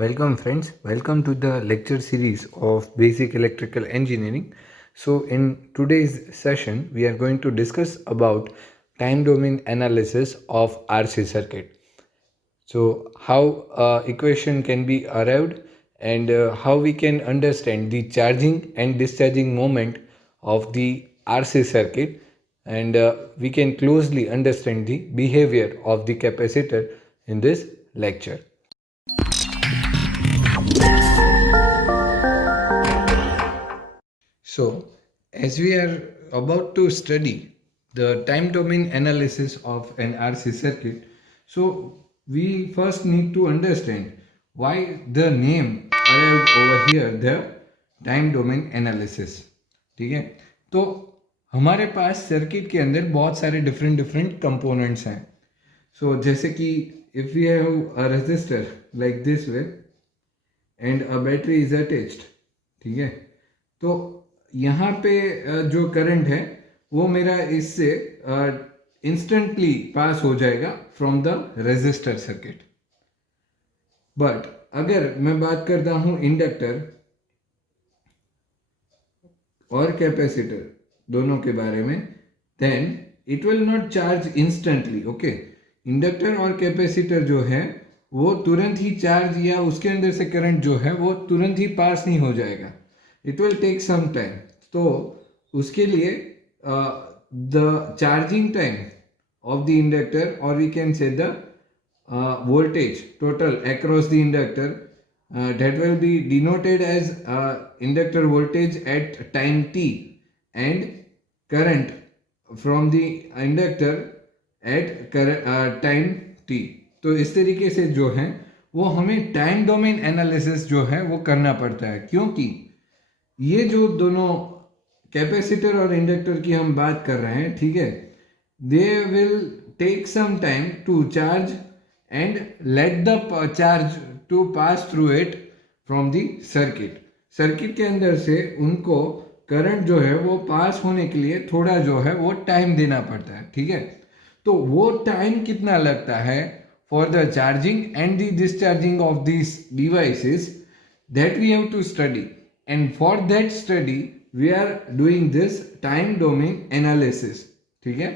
Welcome friends, welcome to the lecture series of Basic Electrical Engineering. So in today's session, we are going to discuss about time domain analysis of RC circuit. So how equation can be arrived and how we can understand the charging and discharging moment of the RC circuit, and we can closely understand the behavior of the capacitor in this lecture. So, as we are about to study the time domain analysis of an RC circuit, so we first need to understand why the name arrived over here, the time domain analysis. ठीक है, तो हमारे पास circuit के अंदर बहुत सारे different different components हैं. So जैसे कि if we have a resistor like this way and a battery is attached. ठीक है, तो यहाँ पे जो करंट है वो मेरा इससे इंस्टेंटली पास हो जाएगा from the resistor circuit. But अगर मैं बात करता हूँ इंडक्टर और कैपेसिटर दोनों के बारे में, then it will not charge instantly. Okay, inductor और कैपेसिटर जो है वो तुरंत ही चार्ज या उसके अंदर से करंट जो है वो तुरंत ही पास नहीं हो जाएगा. It will take some time. तो उसके लिए the charging time of the inductor, और we can say the voltage total across the inductor, that will be denoted as inductor voltage at time t and current from the inductor at time t. तो इस तरीके से जो है वो हमें time domain analysis जो है वो करना पड़ता है, क्योंकि ये जो दोनों कैपेसिटर और इंडक्टर की हम बात कर रहे हैं, ठीक है, they will take some time to charge and let the charge to pass through it from the circuit. Circuit के अंदर से उनको करंट जो है वो पास होने के लिए थोड़ा जो है वो टाइम देना पड़ता है. ठीक है, तो वो टाइम कितना लगता है for the charging and the discharging of this devices, that we have to study, and for that study we are doing this time domain analysis. ठीक है,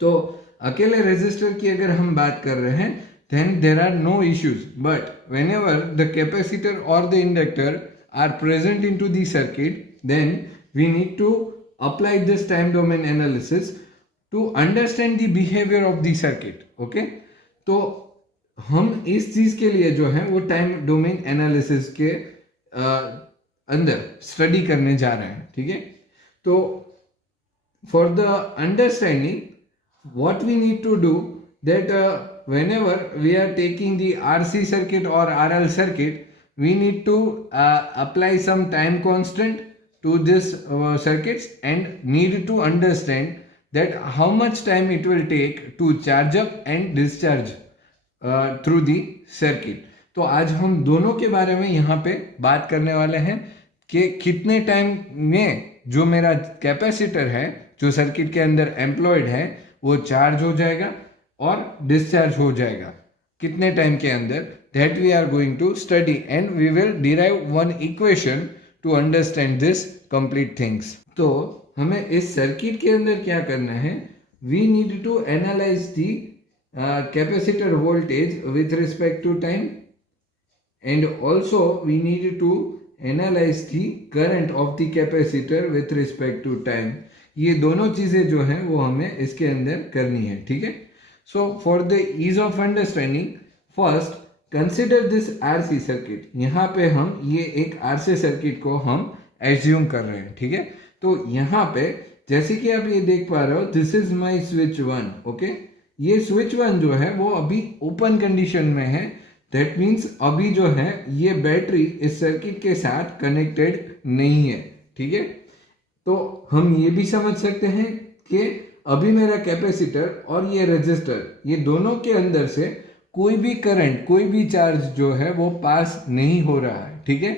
तो अकेले रेजिस्टर की अगर हम बात कर रहे हैं then there are no issues, but whenever the capacitor or the inductor are present into the circuit, then we need to apply this time domain analysis to understand the behavior of the circuit. Okay, तो हम इस चीज के लिए जो है वो time domain analysis के अंदर स्टडी करने जा रहे हैं. ठीक है, तो for the understanding what we need to do, that whenever we are taking the RC circuit or RL circuit, we need to apply some time constant to this circuits, and need to understand that how much time it will take to charge up and discharge through the circuit. तो आज हम दोनों के बारे में यहाँ पे बात करने वाले हैं कि कितने टाइम में जो मेरा कैपेसिटर है जो सर्किट के अंदर एम्प्लॉयड है वो चार्ज हो जाएगा और डिस्चार्ज हो जाएगा कितने टाइम के अंदर. That we are going to study and we will derive one equation to understand this complete things. तो हमें इस सर्किट के अंदर क्या करना है, we need to analyze the capacitor voltage with respect to time, and also we need to analyze the current of the capacitor with respect to time. ये दोनों चीजें जो हैं वो हमें इसके अंदर करनी है. ठीक है, so for the ease of understanding first consider this RC circuit. यहाँ पे हम ये एक आरसी सर्किट को हम एज्यूम कर रहे हैं. ठीक है, तो यहाँ पे जैसे कि आप ये देख पा रहे हो, this is my switch 1. Okay, ये स्विच 1 जो है वो अभी ओपन कंडीशन में है. दैट मीन्स अभी जो है ये बैटरी इस सर्किट के साथ कनेक्टेड नहीं है. ठीक है, तो हम ये भी समझ सकते हैं कि अभी मेरा कैपेसिटर और ये रेजिस्टर, ये दोनों के अंदर से कोई भी करंट, कोई भी चार्ज जो है वो पास नहीं हो रहा है. ठीक है,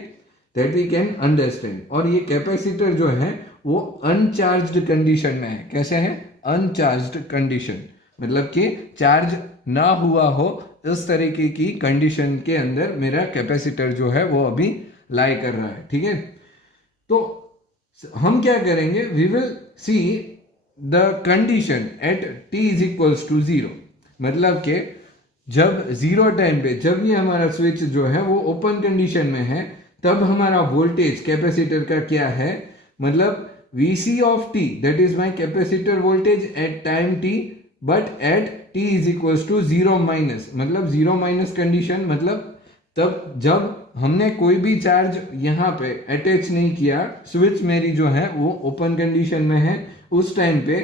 दैट वी कैन अंडरस्टैंड. और ये कैपेसिटर जो है वो अनचार्ज्ड कंडीशन में है. कैसे है? अनचार्ज्ड कंडीशन, मतलब कि चार्ज ना हुआ हो इस तरीके की कंडीशन के अंदर मेरा कैपेसिटर जो है वो अभी लाई कर रहा है, ठीक है। तो हम क्या करेंगे, we will see the condition at t is equals to 0, मतलब कि जब 0 टाइम पे जब ये हमारा स्विच जो है वो ओपन कंडीशन में है, तब हमारा वोल्टेज कैपेसिटर का क्या है, मतलब Vc of t, that is my capacitor voltage at time t, but at t is equals to 0 minus, मतलब 0 minus कंडीशन, मतलब तब जब हमने कोई भी चार्ज यहाँ पे अटैच नहीं किया, स्विच मेरी जो है वो ओपन कंडीशन में है, उस टाइम पे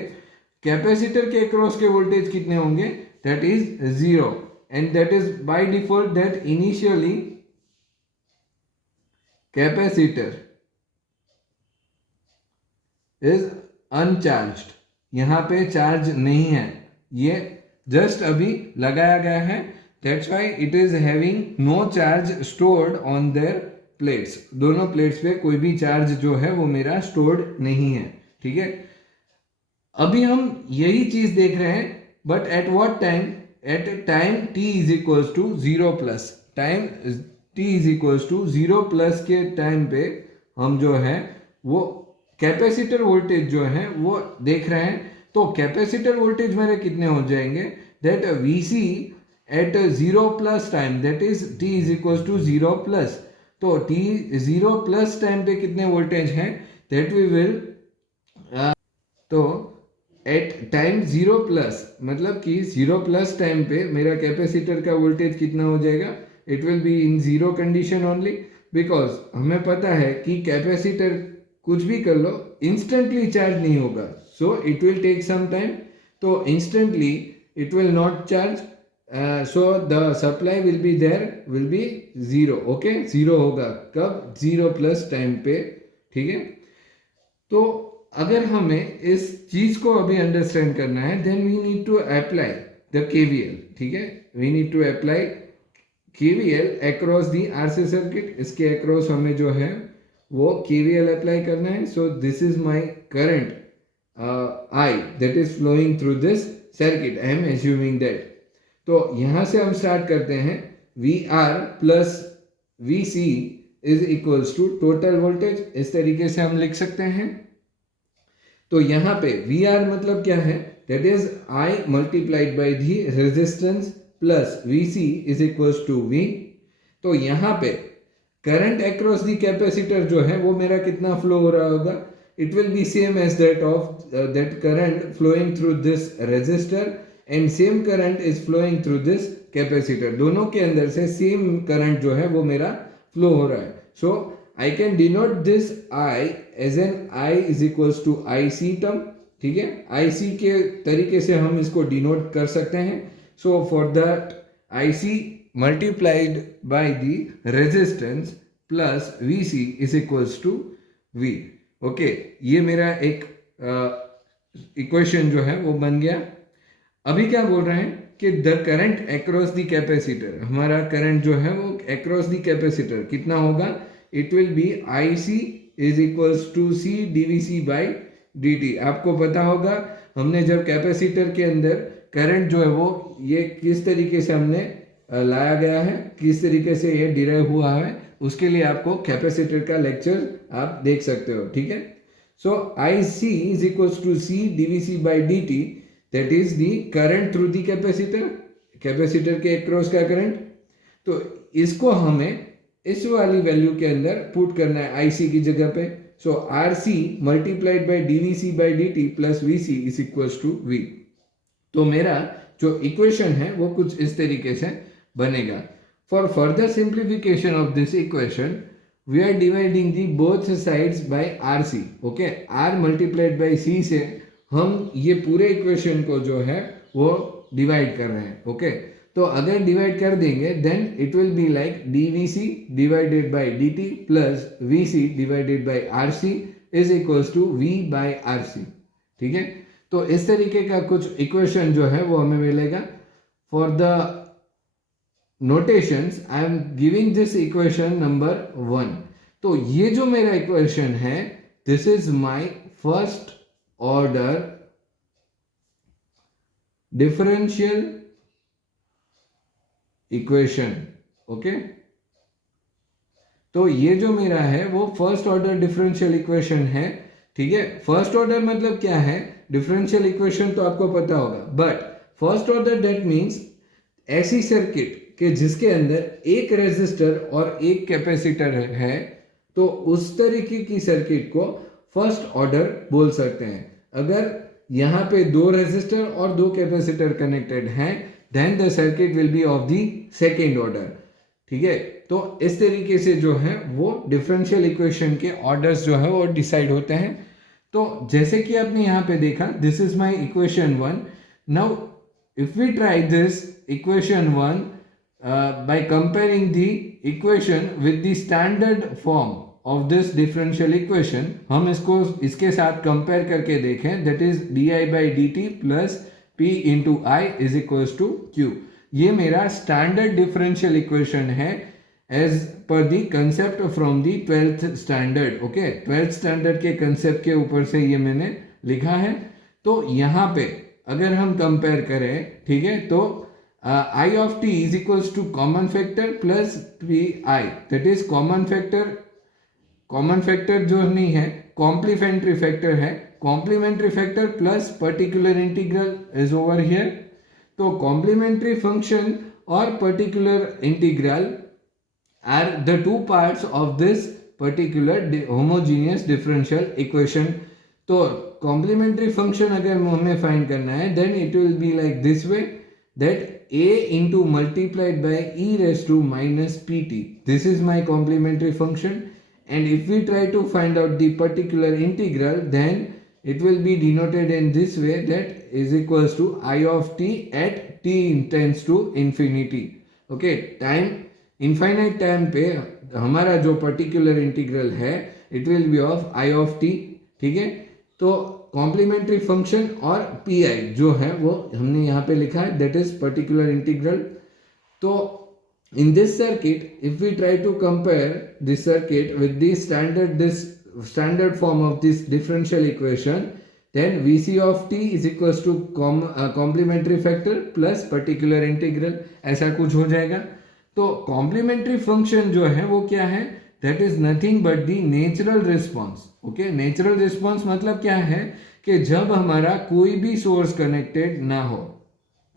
कैपेसिटर के अक्रॉस के वोल्टेज कितने होंगे, that is 0, and that is by default that initially capacitor is uncharged, यहाँ पे चार्ज नहीं है, ये जस्ट अभी लगाया गया है, that's why it is having no charge stored on their plates, दोनों प्लेट्स पे कोई भी चार्ज जो है वो मेरा स्टोर्ड नहीं है, ठीक है। अभी हम यही चीज देख रहे हैं, but at what time, at time t is equals to 0 plus, time t is equals to 0 plus के टाइम पे हम जो है वो कैपेसिटर वोल्टेज जो है वो देख रहे हैं। तो कैपेसिटर वोल्टेज मेरे कितने हो जाएंगे, that Vc at 0 plus time, that is t is equal to 0 plus, तो t 0 प्लस टाइम पे कितने वोल्टेज हैं, दैट वी विल, तो एट टाइम 0 प्लस, मतलब कि 0 प्लस टाइम पे मेरा कैपेसिटर का वोल्टेज कितना हो जाएगा, it will be in 0 condition only, because हमें पता है कि कैपेसिटर कुछ भी कर लो इंस्टेंटली चार्ज नहीं होगा, so it will take some time, तो instantly it will not charge, so the supply will be there, will be 0, okay, 0 होगा कब, 0 प्लस टाइम पे, ठीक है। तो अगर हमें इस चीज को अभी अंडरस्टैंड करना है, then we need to apply the KVL, ठीक है, we need to apply KVL across the RC circuit, इसके अक्रॉस हमें जो है वो KVL अप्लाई करना है। So this is my current I that is flowing through this circuit, I am assuming that, तो यहां से हम स्टार्ट करते हैं, VR plus VC is equals to total voltage, इस तरीके से हम लिख सकते हैं। तो यहाँ पे VR मतलब क्या है, that is I multiplied by the resistance plus VC is equals to V, तो यहाँ पे करंट अक्रॉस दी कैपेसिटर जो है वो मेरा कितना फ्लो हो रहा होगा, it will be same as that of that current flowing through this resistor, and same current is flowing through this capacitor, दोनों के अंदर से सेम करंट जो है वो मेरा फ्लो हो रहा है। So I can denote this I as an I is equals to IC term, ठीक है, IC के तरीके से हम इसको डिनोट कर सकते हैं। So for that IC multiplied by the resistance plus VC is equals to V, okay, ये मेरा एक इक्वेशन जो है वो बन गया। अभी क्या बोल रहे हैं कि the current across the capacitor, हमारा करंट जो है वो अक्रॉस द कैपेसिटर कितना होगा, it will be IC is equals to C dVc by dt। आपको पता होगा हमने जब कैपेसिटर के अंदर करंट जो है वो ये किस तरीके से हमने लाया गया है, किस तरीके से ये डिराइव हुआ है, उसके लिए आपको कैपेसिटर का लेक्चर आप देख सकते हो, ठीक है। So IC is equals to C dVc by dt, that is the current through the capacitor, capacitor के अक्रॉस का करंट, तो इसको हमें इस वाली वैल्यू के अंदर पुट करना है IC की जगह पे। So RC multiplied by dVc by dt plus VC is equals to V, तो मेरा जो इक्वेशन है वो कुछ इस तरीके से बनेगा। For further simplification of this equation we are dividing the both sides by RC, okay, R multiplied by C से हम ये पूरे इक्वेशन को जो है वो डिवाइड कर रहे हैं, ओके। तो अगर डिवाइड कर देंगे then it will be like dVc divided by dt plus VC divided by RC is equals to V by RC, ठीक है। तो इस तरीके का कुछ इक्वेशन जो है वो हमें मिलेगा। For the notations I am giving this equation number 1, तो ये जो मेरा इक्वेशन है this is my first order differential equation. Okay, तो ये जो मेरा है वो फर्स्ट ऑर्डर डिफरेंशियल इक्वेशन है। ठीक है, फर्स्ट ऑर्डर मतलब क्या है, डिफरेंशियल इक्वेशन तो आपको पता होगा, but first order that means ऐसी सर्किट के जिसके अंदर एक रेजिस्टर और एक कैपेसिटर है, तो उस तरीके की सर्किट को फर्स्ट ऑर्डर बोल सकते हैं। अगर यहाँ पे दो रेजिस्टर और दो कैपेसिटर कनेक्टेड हैं, then the circuit will be of the second order. ठीक है, तो इस तरीके से जो है वो डिफरेंशियल इक्वेशन के ऑर्डर्स जो है वो डिसाइड होते हैं। तो जैसे कि आपने यहाँ पे देखा, this is my equation 1। Now if we try this equation 1 by comparing the equation with the standard form of this differential equation, हम इसको इसके साथ कंपेयर करके देखें, that is di by dt plus p into I is equals to q। ये मेरा standard differential equation है as per the concept from the 12th standard. Okay, 12th standard के कंसेप्ट के ऊपर से ये मैंने लिखा है। तो यहाँ पे अगर हम कंपेयर करें, ठीक है, तो I of T is equals to common factor plus P I, that is common factor जो नहीं है, कॉम्प्लीमेंट्री फैक्टर है, complementary factor plus particular integral is over here. तो कॉम्प्लीमेंट्री फंक्शन और particular integral are the two parts of this particular homogeneous differential equation. तो complementary function अगर हमें find करना है, then it will be like this way, that a into multiplied by e raised to minus pt, this is my complementary function। and if we try to find out the particular integral, then it will be denoted in this way, that is equals to I of t at t tends to infinity। okay, time infinite time पे हमारा जो particular integral है, it will be of I of t। ठीक है, तो complementary function और P I जो है वो हमने यहाँ पे लिखा है, दैट इज पर्टिकुलर इंटीग्रल। तो in this circuit if we try to compare this circuit with this standard form of this differential equation, then V C of T is equals to complementary factor plus particular integral, ऐसा कुछ हो जाएगा। तो complementary function जो है वो क्या है, that is nothing but the natural response. Okay, natural response मतलब क्या है कि जब हमारा कोई भी सोर्स कनेक्टेड ना हो,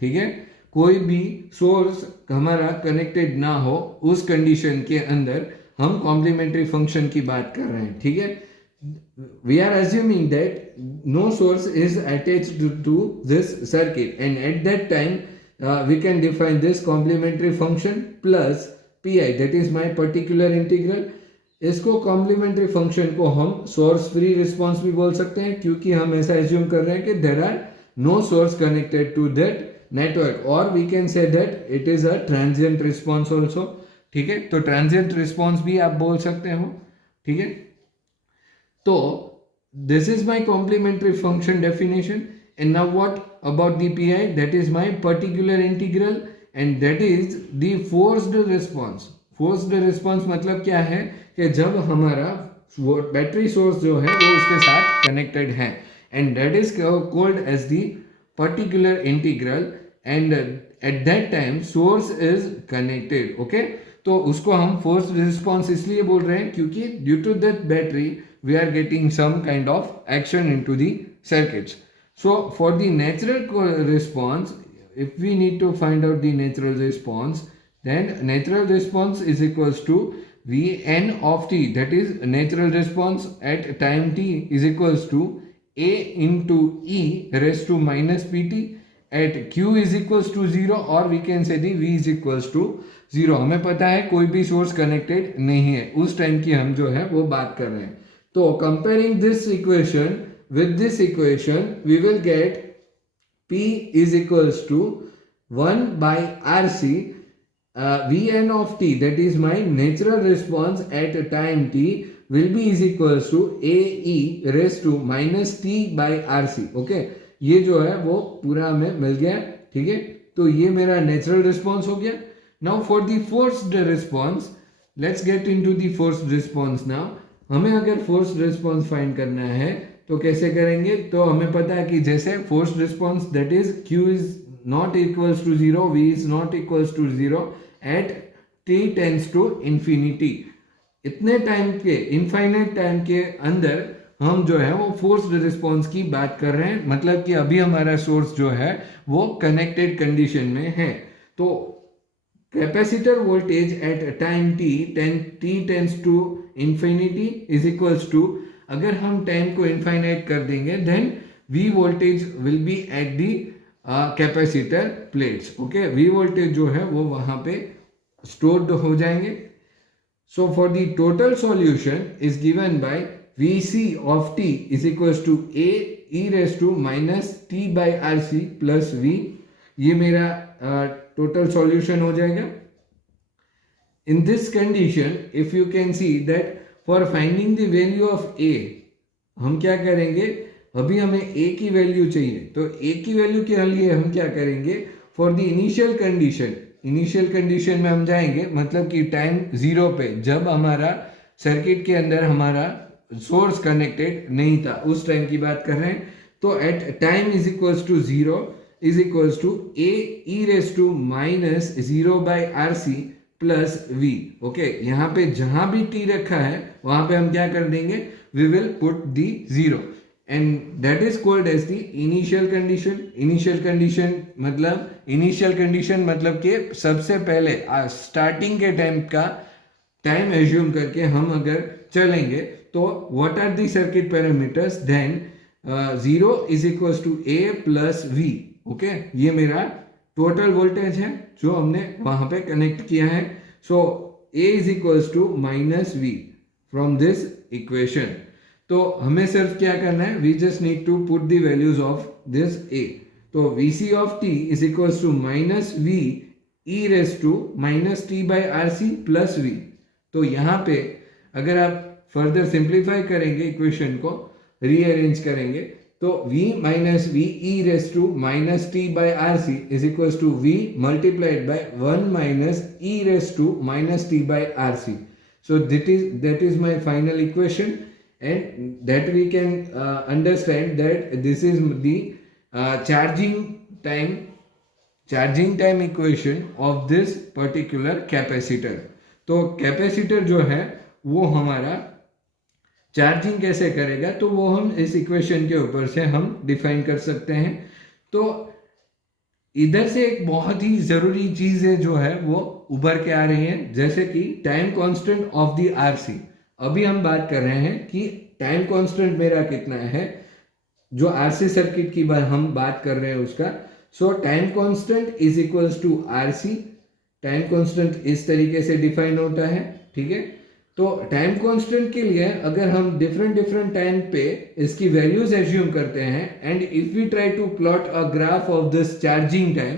ठीक है, कोई भी सोर्स हमारा कनेक्टेड ना हो, उस कंडीशन के अंदर हम कॉम्प्लीमेंट्री फंक्शन की बात कर रहे हैं। ठीक है, we are assuming that no source is attached to this circuit, and at that time we can define this complementary function plus pi, that is my particular integral। इसको कॉम्प्लीमेंट्री फंक्शन को हम सोर्स फ्री रिस्पॉन्स भी बोल सकते हैं, क्योंकि हम ऐसा एज्यूम कर रहे हैं कि there are no source connected to that network, और we can say that it is a transient response also. ठीक है, तो ट्रांजिएंट रिस्पॉन्स भी आप बोल सकते हो। ठीक है, तो this is my complementary function definition. And now what about the pi? That is my particular integral, and that is the forced response। forced response मतलब क्या है कि जब हमारा बैटरी सोर्स जो है वो उसके साथ कनेक्टेड है, and that is called as the particular integral, and at that time source is connected। okay, तो उसको हम forced response इसलिए बोल रहे हैं क्योंकि due to that battery we are getting some kind of action into the circuits। So for the natural response, if we need to find out the natural response, then natural response is equals to Vn of t, that is natural response at time t is equals to a into e raised to minus pt at q is equals to 0, or we can say the v is equals to 0। हमें पता है कोई भी source connected नहीं है, उस time की हम जो है वो बात कर रहे हैं। तो comparing this equation with this equation, we will get P is equals to 1 by RC Vn of t, that is my natural response at time t, will be is equals to AE raised to minus t by RC। okay, ये जो है वो पूरा हमें मिल गया। ठीक है, तो ये मेरा नेचुरल रिस्पॉन्स हो गया। Now for the forced response, let's get into the forced response. Now हमें अगर फोर्स्ड रिस्पॉन्स फाइंड करना है तो कैसे करेंगे, तो हमें पता है कि जैसे forced response that is Q is not equals to 0, V is not equals to 0, at t tends to infinity. इतने टाइम के, इनफाइनाइट टाइम के अंदर हम जो है वो फोर्स्ड रिस्पॉन्स की बात कर रहे हैं, मतलब कि अभी हमारा सोर्स जो है वो कनेक्टेड कंडीशन में है। तो capacitor voltage at time t tends to infinity is equals to, अगर हम टाइम को इनफाइनाइट कर देंगे then V voltage will be at the capacitor plates. Okay, V voltage जो है वो वहां पे स्टोर्ड हो जाएंगे। So for the total solution is given by Vc of t is equals to a e raised to minus t by rc plus v। ये मेरा total solution हो जाएगा। In this condition, if you can see that for finding the value of a, हम क्या करेंगे, अभी हमें a की वैल्यू चाहिए, तो a की वैल्यू के लिए हम क्या करेंगे, for the initial condition, initial condition में हम जाएंगे, मतलब कि टाइम 0 पे, जब हमारा सर्किट के अंदर हमारा सोर्स कनेक्टेड नहीं था, उस टाइम की बात कर रहे हैं। तो at time is equals to 0 is equals to a e raise to minus 0 by R C plus V. Okay, यहाँ पे जहां भी टी रखा है वहां पे हम क्या कर देंगे, we will put the 0 and that is called as the initial condition. Initial condition मतलब कि सबसे पहले स्टार्टिंग के टाइम का टाइम एज्यूम करके हम अगर चलेंगे तो what are the circuit parameters, then 0 is equals to A plus V. Okay, ये मेरा टोटल वोल्टेज है जो हमने वहां पे कनेक्ट किया है। So A is equals to minus V from this equation. तो हमें सिर्फ क्या करना है, we just need to put the values of this A. तो Vc of t is equals to minus V e raise to minus T by R C plus V. तो यहाँ पे अगर आप फर्दर सिंप्लीफाई करेंगे, इक्वेशन को rearrange करेंगे, तो v minus V e raise to minus T by R C is equals to v multiplied by 1 minus e raise to minus T by R C. So that is my final equation, and that we can understand that this is the charging time equation of this particular capacitor। तो capacitor जो है वो हमारा charging कैसे करेगा, तो वो हम इस इक्वेशन के ऊपर से हम डिफाइन कर सकते हैं। तो इधर से एक बहुत ही जरूरी चीज है जो है वो उभर के आ रही है, जैसे कि time constant of the RC. अभी हम बात कर रहे हैं कि टाइम कांस्टेंट मेरा कितना है, जो आरसी सर्किट की हम बात कर रहे हैं उसका। So time constant is equals to RC. Time constant इस तरीके से डिफाइन होता है, ठीक है। तो टाइम कांस्टेंट के लिए अगर हम डिफरेंट टाइम पे इसकी वैल्यूज एज्यूम करते हैं, and if we try to plot a graph of this charging time,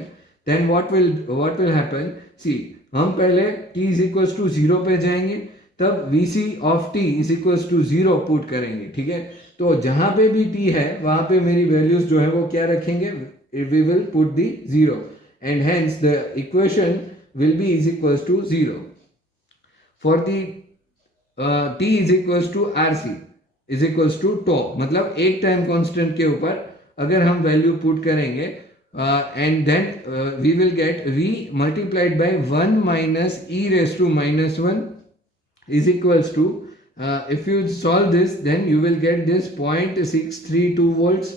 then what will happen, see हम पहले t इज इक्वल्स टू 0 पे जाएंगे, तब Vc of t is equals to 0 put करेंगे, ठीक है। तो जहां पे भी t है वहां पे मेरी वैल्यूज जो है वो क्या रखेंगे, we will put the 0 and hence the equation will be is equals to 0 for the t is equals to R C is equals to to, मतलब एक टाइम कांस्टेंट के ऊपर अगर हम वैल्यू पुट करेंगे and then we will get v multiplied by 1 minus e raise to minus 1 is equals to, if you solve this then you will get this 0.632 volts।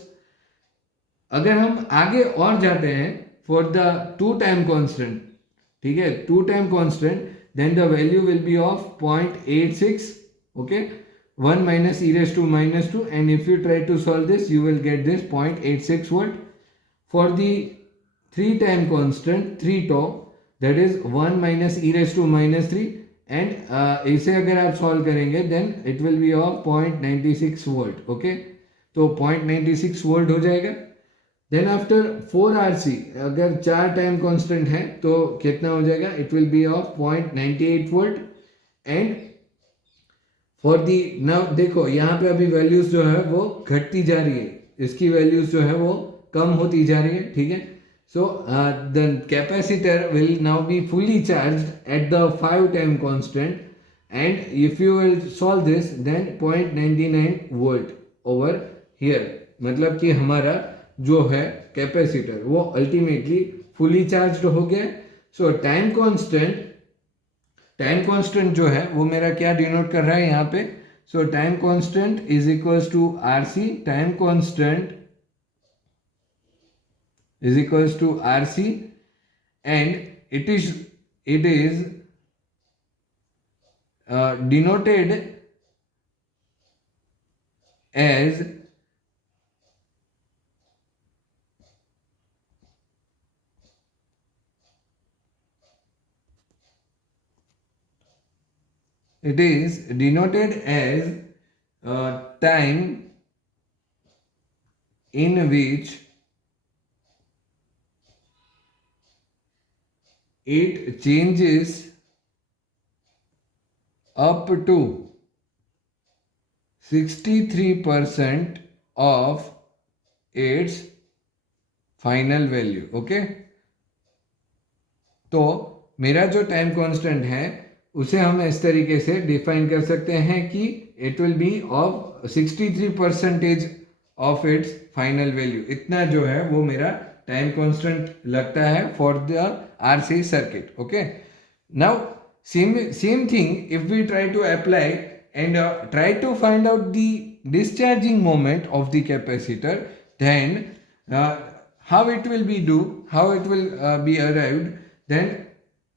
अगर हम आगे और जाते हैं for the 2 time constant, ठीक है, 2 time constant, then the value will be of 0.86, okay, 1 minus e raised to minus 2, and if you try to solve this you will get this 0.86 volt। For the 3 time constant 3 tau, that is 1 minus e raised to minus 3, and इसे अगर आप solve करेंगे then it will be of 0.96 volt, okay। तो 0.96 volt हो जाएगा। Then after 4 RC अगर 4 time constant है तो कितना हो जाएगा, it will be of 0.98 volt. And for the now देखो यहाँ पे अभी वैल्यूज जो है वो घटती जा रही है, इसकी वैल्यूज जो है वो कम होती जा रही है, ठीक है। So the capacitor will now be fully charged at the 5 time constant, and if you will solve this then 0.99 volt over here, मतलब कि हमारा जो है कैपेसिटर वो अल्टीमेटली फुली चार्ज्ड हो गया। सो टाइम कांस्टेंट टाइम कांस्टेंट जो है वो मेरा क्या डिनोट कर रहा है यहाँ पे, so time constant is equals to RC, time constant is equals to RC and it is denoted as time in which it changes up to 63% of its final value. Okay, तो मेरा जो time constant है उसे हम इस तरीके से define कर सकते हैं कि it will be of 63% of its final value. इतना जो है वो मेरा टाइम कांस्टेंट लगता है for the RC circuit. Okay, now same thing if we try to apply and try to find out the discharging moment of the capacitor, then how it will be arrived. Then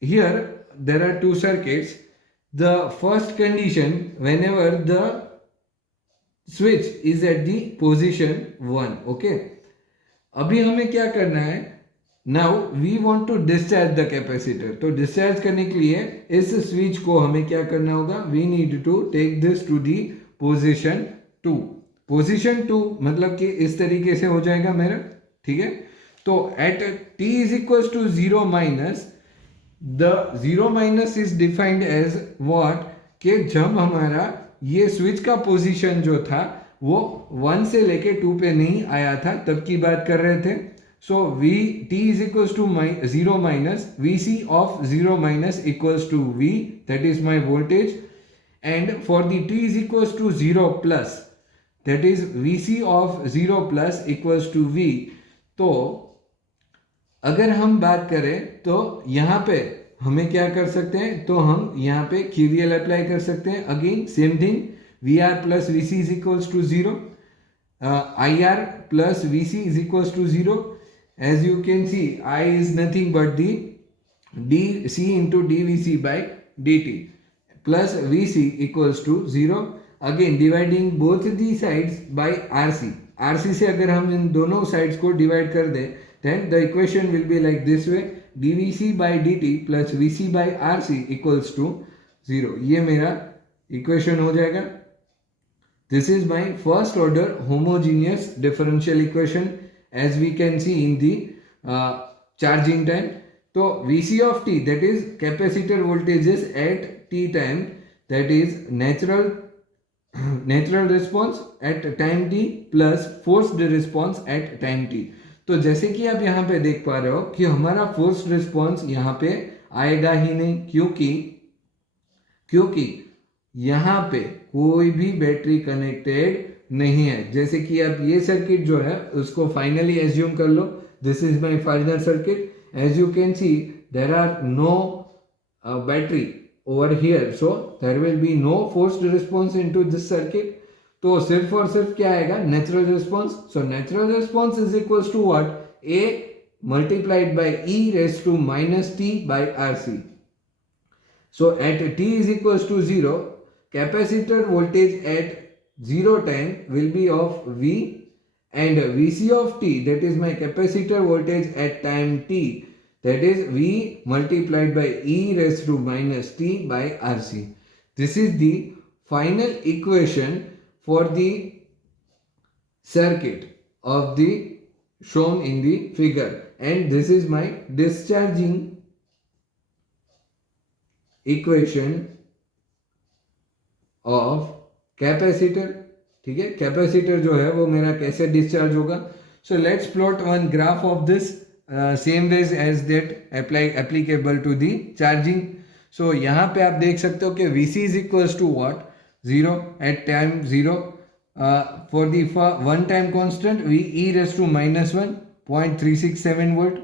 here there are two circuits. The first condition, whenever the switch is at the position 1. okay, अभी हमें क्या करना है, now we want to discharge the capacitor. तो discharge करने के लिए इस स्विच को हमें क्या करना होगा, we need to take this to the position 2. Position 2 मतलब कि इस तरीके से हो जाएगा मेरा. ठीक है, तो at t is equal to 0 minus, the 0 minus is defined as what, कि जब हमारा ये स्विच का पोजीशन जो था वो 1 से लेके 2 पे नहीं आया था तब की बात कर रहे थे. So t is equals to 0 minus Vc of 0 minus equals to V, that is my voltage, and for the t is equals to 0 plus, that is Vc of 0 plus equals to V. तो अगर हम बात करें तो यहाँ पे हमें क्या कर सकते हैं, तो हम यहाँ पे KVL अप्लाई कर सकते हैं. Again same thing, VR plus Vc is equals to 0, IR plus Vc is equals to 0. As you can see, I is nothing but the dc into dvc by dt plus vc equals to 0. Again dividing both the sides by rc. rc से अगर हम इन दोनों sides को divide कर दें, then the equation will be like this way, dvc by dt plus vc by rc equals to 0. ये मेरा equation हो जाएगा. This is my first order homogeneous differential equation as we can see in the charging time. So Vc of t, that is capacitor voltages at t time, that is natural response at time t plus forced response at time t. तो जैसे कि आप यहाँ पे देख पा रहे हो कि हमारा फोर्स्ड रिस्पॉन्स यहाँ पे आएगा ही नहीं, क्योंकि यहाँ पे कोई भी बैटरी कनेक्टेड नहीं है. जैसे कि आप ये सर्किट जो है उसको फाइनली एज्यूम कर लो, this is my final circuit. As you can see there are no battery over here, so there will be no forced response into this circuit. तो सिर्फ और सिर्फ क्या आएगा, natural response. So natural response is equals to what, A multiplied by e raised to minus t by RC. So at t is equals to 0, capacitor voltage at 0 time will be of V, and Vc of t, that is my capacitor voltage at time t, that is V multiplied by e raised to minus t by RC. This is the final equation for the circuit of the shown in the figure, and this is my discharging equation of capacitor. ठीक है, capacitor जो है वो मेरा कैसे discharge होगा. So let's plot one graph of this same ways as that applicable to the charging. So यहाँ पे आप देख सकते हो कि Vc is equals to what, 0 at time 0. For the one time constant V e raised to minus 1, 0.367 volt.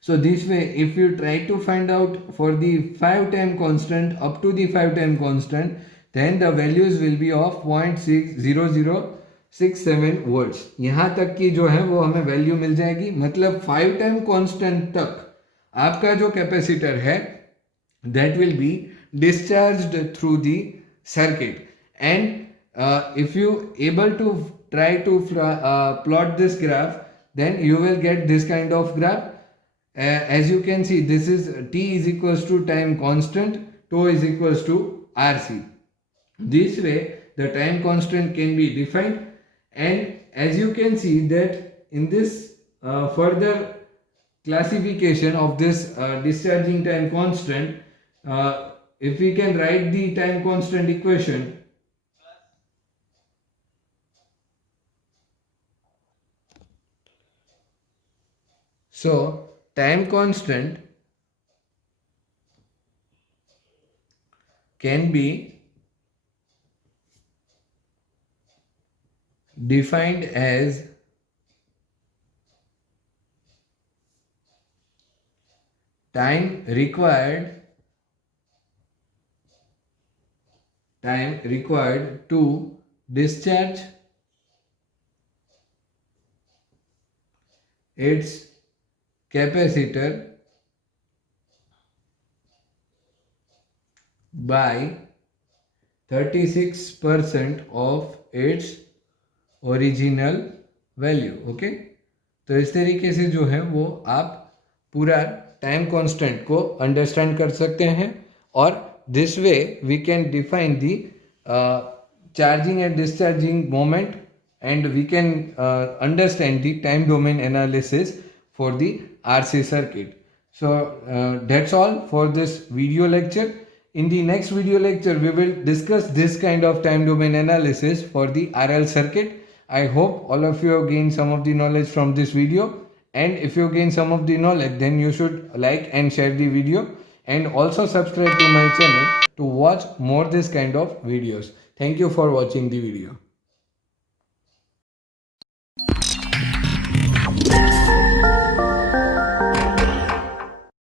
So this way, if you try to find out for the 5 time constant up to the 5 time constant, then the values will be of 0.60067 volts. यहाँ तक की जो है वो हमें value मिल जाएगी, मतलब 5 time constant तक आपका जो कैपेसिटर है that will be discharged through the circuit. And if you able to try to plot this graph, then you will get this kind of graph. As you can see, this is t is equals to time constant, tau is equals to RC. This way the time constant can be defined, and as you can see that in this further classification of this discharging time constant, if we can write the time constant equation, so time constant can be defined as time required to discharge its capacitor by 36% of its original value. Okay, तो इस तरीके से जो है वो आप पूरा time constant को अंडरस्टैंड कर सकते हैं, और this way we can define the charging and discharging moment, and we can understand the time domain analysis for the RC circuit. So that's all for this video lecture. In the next video lecture, we will discuss this kind of time domain analysis for the RL circuit. I hope all of you have gained some of the knowledge from this video, and if you gain some of the knowledge, then you should like and share the video, and also subscribe to my channel to watch more this kind of videos. Thank you for watching the video.